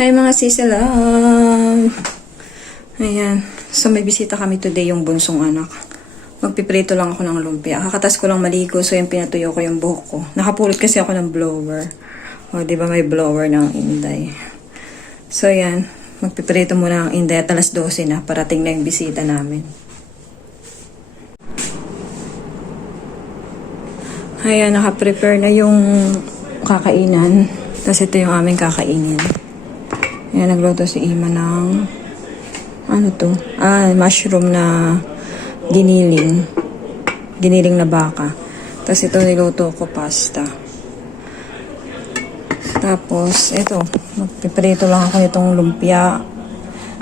Hi mga sisi love! Ayan. So may bisita kami today, yung bunsong anak. Magpiprito lang ako ng lumpia. Kakatas ko lang maligo, so yung pinatuyo ko yung buhok ko. Nakapulot kasi ako ng blower. O, di ba may blower ng Inday? So yan. Magpiprito muna ng Inday at alas 12 na. Parating na yung bisita namin. Ayan, nakaprepare na yung kakainan. Tapos ito yung aming kakainin. Ayan, nagluto si Ima ng ano to? Mushroom na giniling. Giniling na baka. Tapos ito niluto ko pasta. Tapos ito, magpiprito lang ako nitong lumpia.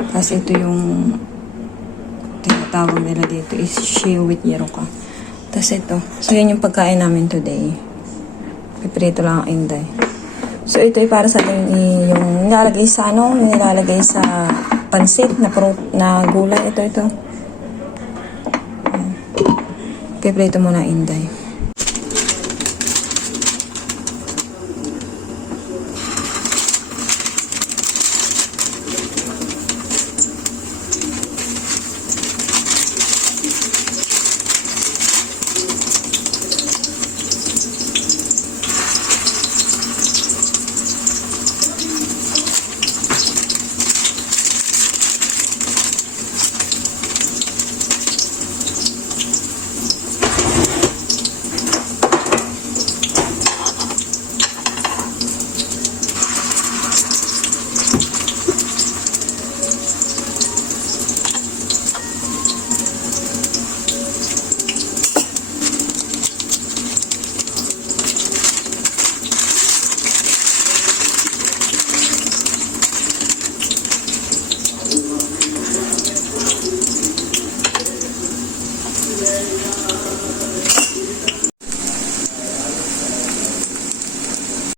Tapos ito yung tinatawag nila dito is shiw with yeruka. Tapos ito. So yan yung pagkain namin today. Piprito lang ang Inday. So ito ay para sa atin yung nilalagay sa nilalagay sa pansit na gulay. Ito. Piprito muna Inday.